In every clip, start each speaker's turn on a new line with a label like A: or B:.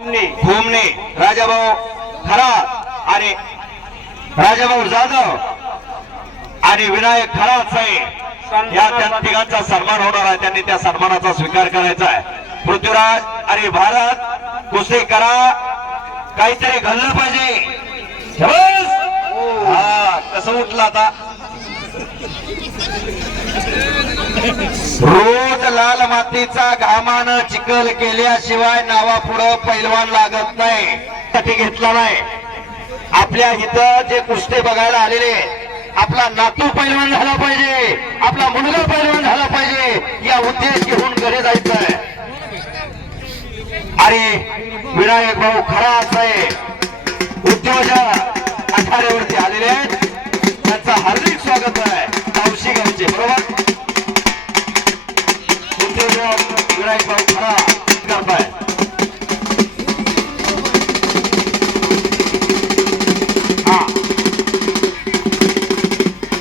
A: घुमणे राजाभाऊ खरात आणि राजाभाऊ जाधव आणि विनायक खरात साहेब. या त्या तिघांचा सन्मान होणार आहे. त्यांनी त्या सन्मानाचा स्वीकार करायचा आहे. पृथ्वीराज आणि भारत कुस्ती करा. काहीतरी घाललं पाहिजे. हा कसं उठला आता? लाल मातीचा घामानं चिखल केल्याशिवाय नावापुढं पैलवान लागत नाही. साठी घेतला नाही. आपल्या इथं जे कुस्ते बघायला आलेले आपला नातू पैलवान झाला पाहिजे आपला मुलगा पैलवान झाला पाहिजे या उद्देश घेऊन घरी जायचं आहे आणि विनायक भाऊ खरा आहे. उद्योजक आखाड्यावरती आलेले आहेत. त्यांचं हार्दिक स्वागत आहे. तावशी गावचे बरोबर? उद्योजक खरा करताय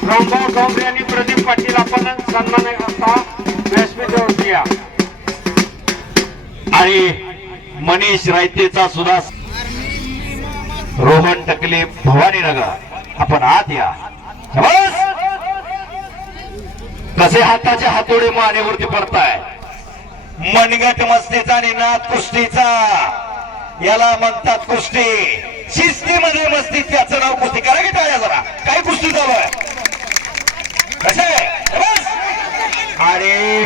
B: रामभाऊ आणि प्रदीप पाटील आपण सन्मान करता व्यासपीठावरती या
A: आणि मनीष रायतेचा सुद्धा रोहन टकले भवानीनगर आपण आत या कसे हाताचे हातोडे मानेवरती पडताय? मनगट मस्तीचा आणि नाद कुस्तीचा. याला म्हणतात कुस्ती. शिस्तीमध्ये मस्ती त्याचं नाव कुस्ती. करा की टाळ्या जरा. काय कुस्ती चालू आहे? कसे? आणि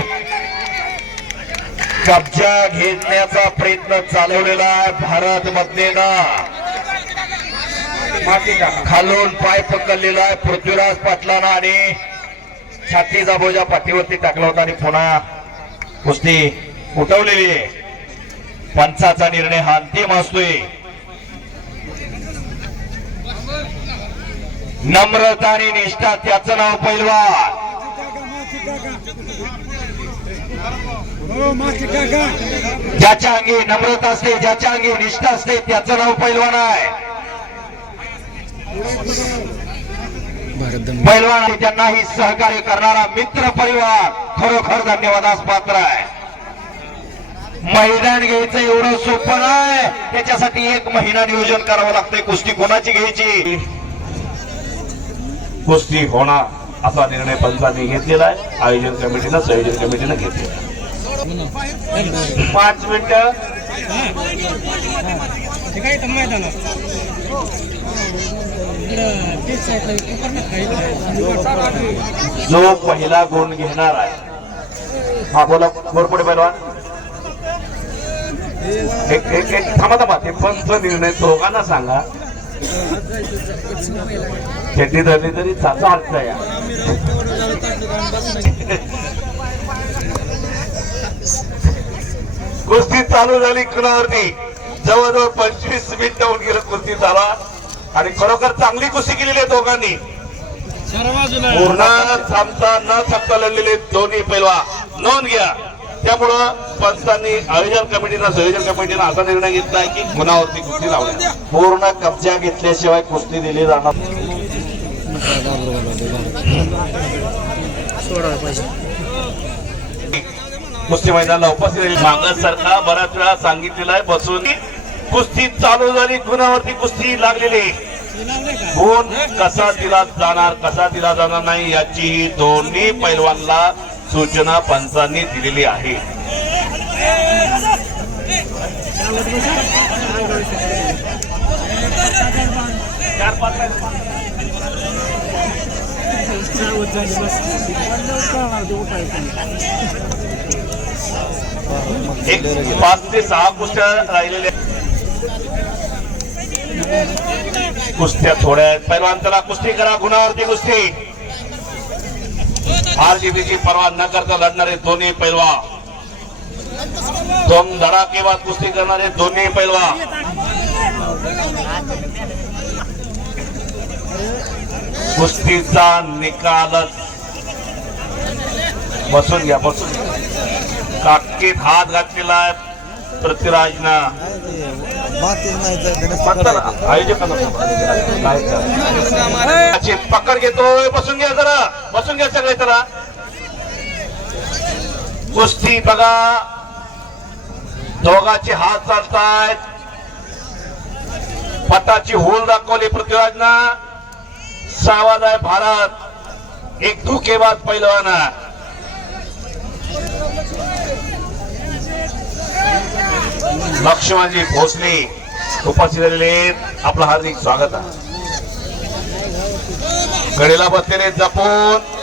A: कब्जा घेण्याचा प्रयत्न चालवलेला आहे भारत मधलेनं खालून पाय पकडलेला आहे पृथ्वीराज पाटलानं आणि छातीचा बोजा पाठीवरती टाकला होता आणि पुन्हा कुस्ती उठवलेली आहे. पंचाचा निर्णय हा अंतिम असतोय. नम्रता आणि निष्ठा त्याचं नाव पैलवान. ज्याच्या अंगी नम्रता असते ज्याच्या अंगी निष्ठा असते त्याचं नाव पैलवान आहे. पैलवान आणि त्यांनाही सहकार्य करणारा मित्र परिवार खरोखर धन्यवादास पात्र आहे. मैदान घ्यायचं एवढं सोपं नाही. त्याच्यासाठी एक महिना नियोजन करावं लागतंय. कुस्ती कोणाची घ्यायची? कुस्ती होणार असा निर्णय पंचांनी घेतलेला आहे. आयोजन कमिटीनं संयोजन कमिटीनं घेतलेला आहे.
B: पाच मिनिटं
A: जो पहिला गुण घेणार आहे. हा बोला भरपूर पैलवान. एक एक एक थांबा थांबा. ते पंच निर्णय दोघांना सांगा. शेती धरली तरी चाचा अर्थ या कुस्ती चालू झाली कुणावरती? जवळजवळ पंचवीस मिनिट होऊन गेलं कुस्ती चाला आणि खरोखर चांगली कुस्ती केलेली आहे दोघांनी. पूर्ण थांबता न थकता लढलेले दोन्ही पैलवा. नोंद घ्या. त्यामुळं पंचांनी आयोजन कमिटीनं संयोजन कमिटीनं असा निर्णय घेतला की गुन्हावरती कुस्ती लावल्या पूर्ण कब्जा घेतल्याशिवाय कुस्ती दिली जाणार कुस्ती मैदानाला उपस्थित मागत सरकार बऱ्याच वेळा सांगितलेला आहे बसून. कुस्ती चालू झाली गुन्हावरती कुस्ती लागलेली. गुण कसा दिला जाणार कसा दिला जाणार नाही याचीही दोन्ही पैलवानला सूचना पंचांनी दिलेली आहे. चार पाच एक पाच ते सहा कुस्त्या राहिलेल्या कुस्त्या थोड्या आहेत. पहिलवान चला कुस्ती करा गुणावरती कुस्ती. आरजीबीची परवा पर्वा न करता लढणारे दोन्ही पैलवा. दोन धडाकेबाद कुस्ती करणारे दोन्ही पैलवा. कुस्तीचा निकालच. बसून घ्या बसून घ्या. काकीत हात घातलेला आहे पृथ्वीराजनं आयोजकांना पकड घेतोय बसून घ्या जरा बसून घ्या सगळे जरा. कुस्ती बघा. दोघांचे हात चालतायत. पताची होल दाखवली पृथ्वीराजना. सावाद आहे भारत. एक धोकेबाज पैलवाना लक्ष्मणजी भोसले उपस्थित झालेले आपलं हार्दिक स्वागत आहे. कडेला बसलेले जपून.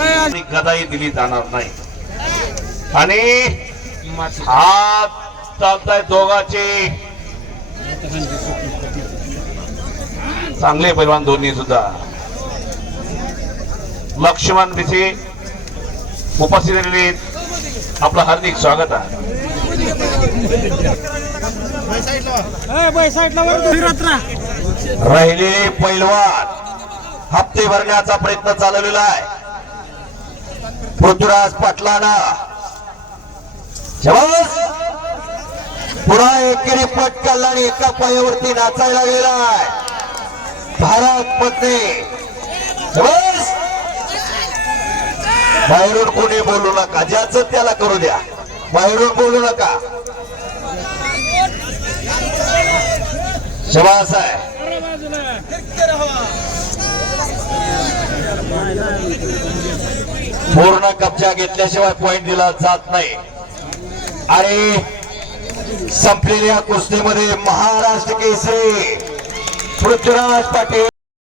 A: आणि गदाई दिली जाणार नाही. आणि हात चालताय दोघाचे. चांगले पैलवान दोन्ही सुद्धा. लक्ष्मण विषयी उपस्थित झालेले आपलं हार्दिक स्वागत आहे. राहिले पैलवान हप्ते भरण्याचा प्रयत्न चालवलेला आहे. पृथ्वीराज पाटलाना जवळ पुन्हा एकेरी पट काढला एका पायावरती नाचायला गेला आहे. भारत पत्नी बाहेरून कोणी बोलू नका. ज्याचं त्याला करू द्या. बाहेरून बोलू नका. शबास आहे पूर्ण कब्जा घेतल्याशिवाय पॉइंट दिला जात नाही. आणि संपलेल्या कुस्तीमध्ये महाराष्ट्र केसरी पृथ्वीराज पाटील.